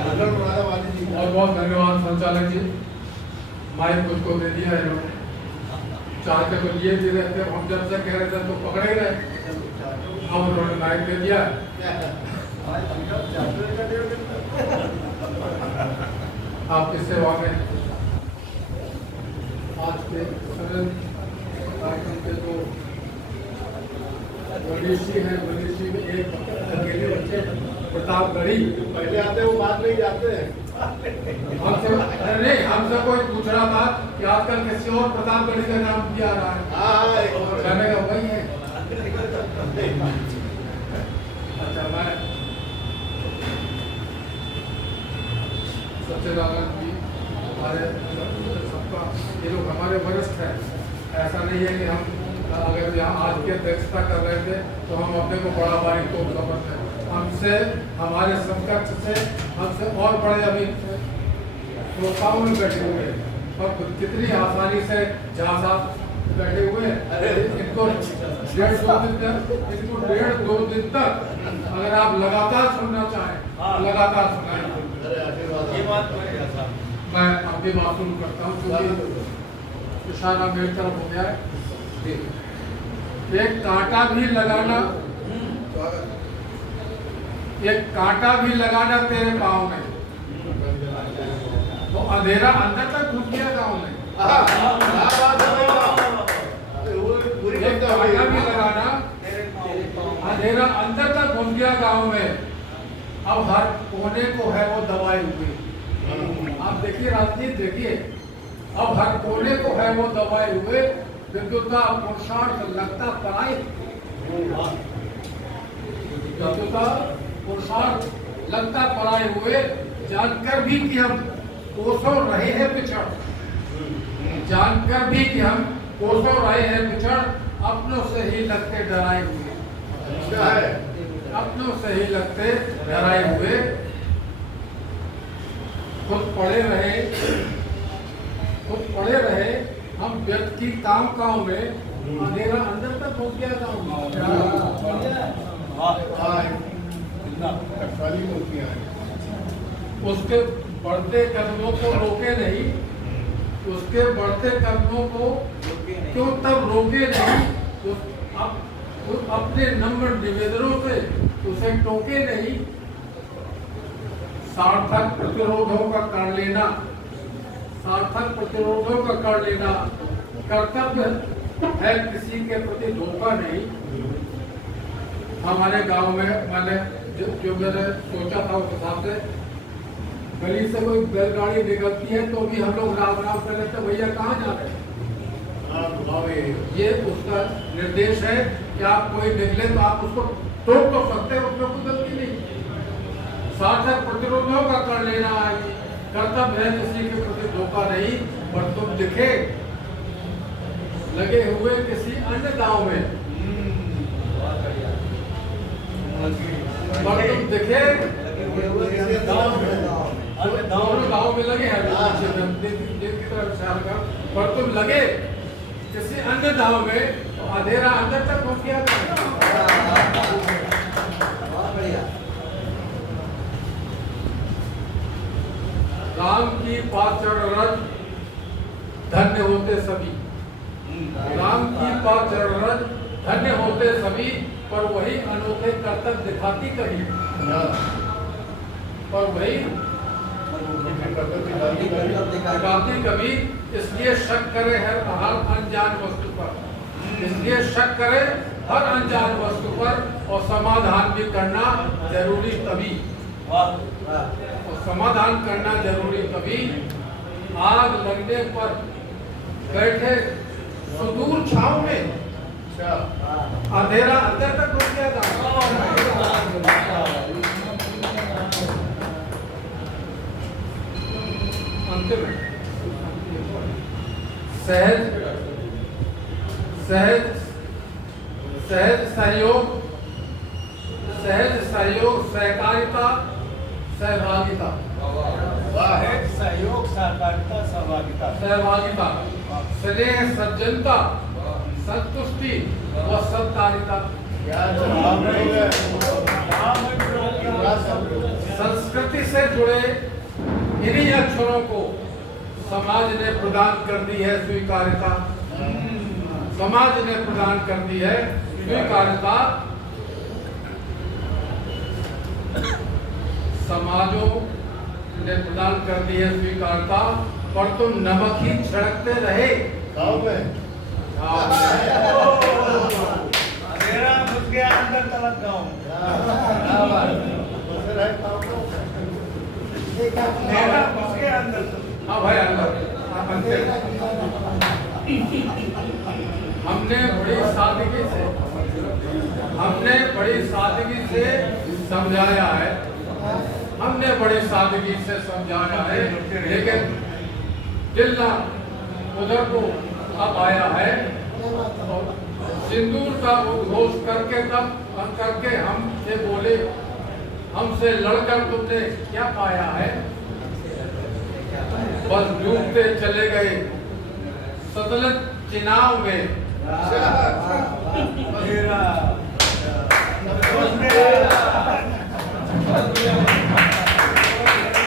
बहुत बहुत धन्यवाद संचालक जी, माइक मुझको दे दिया है इन्होंने। चाहते तो लिए भी रहते, हम जब से कह रहे थे तो पकड़े ही रहे, अब उन्होंने माइक दे दिया। आपकी सेवा में आज के कार्यक्रम के जो मनीषी है, मनीषी में एक अकेले बच्चे प्रतापगढ़ी पहले आते वो बाद में ही जाते हैं। हमसे नहीं, हमसे कोई पूछ रहा था कि आजकल किसी और प्रतापगढ़ी का नाम दिया रहा है। कहने का वही है। अच्छा, मैं सच्चिदानंद जी हमारे सबका, ये लोग हमारे वरिष्ठ हैं। ऐसा नहीं है कि हम अगर यहाँ आज की अध्यक्षता कर रहे थे तो हम अपने को बड़ा भारी तो समझते हैं। हमसे, हमारे समकक्ष से, हमसे और बड़े अभी श्रोताओं में बैठे हुए हैं और कितनी आसानी से जहाँ साहब बैठे हुए हैं। इनको 1.5-2 दिन तक अगर आप लगातार सुनना चाहें, लगातार सुनाएं। मैं अपनी बात शुरू करता हूँ क्योंकि इशारा मेरी तरफ हो गया है। एक कांटा भी लगाना, एक कांटा भी लगाना तेरे पाँव में तो अंधेरा अंदर तक घुस गया गाँव में। एक कांटा भी लगाना, अंधेरा अंदर तक घुस गया गाँव में, अब हर कोने को है वो दबाई हुई। आप देखिए राजनीति, देखिए अब हर कोने को है वो दबाए हुए, विद्युता पुरुषार्थ लगता पराई, विद्युता पुरुषार्थ लगता पराए हुए, जानकर भी कि हम कोसों रहे हैं पिछड़, जानकर भी कि हम कोसों रहे हैं पिछड़, अपनों से ही लगते डराए हुए, अपनों से ही लगते डराए हुए, खुद पड़े रहे हम व्यक्ति काम में, अंधेरा अंदर तक पहुंच गया था। उसके बढ़ते कदमों को रोके नहीं, उसके बढ़ते कदमों को क्यों तब रोके नहीं, अपने नम्र निवेदनों से उसे टोके नहीं, सार्थक प्रतिरोधों का कर लेना, सार्थक प्रतिरोधों का कर लेना कर्तव्य है, किसी के प्रति धोखा नहीं। हमारे गांव में मैंने जो मैंने सोचा था उस हिसाब से, गली से कोई बैलगाड़ी निकलती है तो भी हम लोग राम राम कर लेते, भैया कहाँ जा रहे हैं। ये उसका निर्देश है कि आप कोई निकले तो आप उसको टोक तो सकते हैं, उसमें कोई गलती नहीं। सार्थक प्रतिरोधों का कर लेना कर्तव्य है, किसी के प्रति धोखा नहीं। पर तुम दिखे लगे हुए किसी अन्य गांव में, पर तुम दिखे दोनों गांव में लगे हैं, पर तुम लगे किसी अन्य गांव में, तो अंधेरा अंदर तक पहुंच गया। राम की पाचड़ रज धन्य होते सभी, राम की पाचड़ रज धन्य होते सभी, पर वही अनोखे कर्तव्य दिखाती कभी, पर वही दिखाती कभी। इसलिए शक करे हर अनजान वस्तु पर, इसलिए शक करे हर अनजान वस्तु पर, और समाधान भी करना जरूरी तभी, समाधान करना जरूरी तभी। आग लगने पर बैठे सुदूर छांव में, अंधेरा अंदर तक घुस गया था। अंतिम सहज सहज सहज सहयोग, सहज सहयोग, सहकारिता, सहभागिता, सहयोग, सहकारिता, सहभागिता, स्नेह, सज्जनता, संतुष्टि व सत्कारिता। संस्कृति से जुड़े इन्हीं अक्षरों को समाज ने प्रदान कर दी है स्वीकार्यता। समाज ने प्रदान कर दी है स्वीकार्यता। समाजों ने प्रदान कर दी है स्वीकार्यता, पर तुम नमक ही छिड़कते रहे। मेरा घुस गया अंदर तलक गाँव। मेरा घुस गया अंदर। हाँ भाई अंदर। हमने बड़ी सादगी से समझाया है। हमने बड़ी सादगी से समझाया है, लेकिन जिल्ला उधर को अब आया है। सिंदूर का उद्घोष करके हमसे बोले, हमसे लड़कर तुमने क्या पाया है? बस डूबते चले गए सतलज चिनाव में।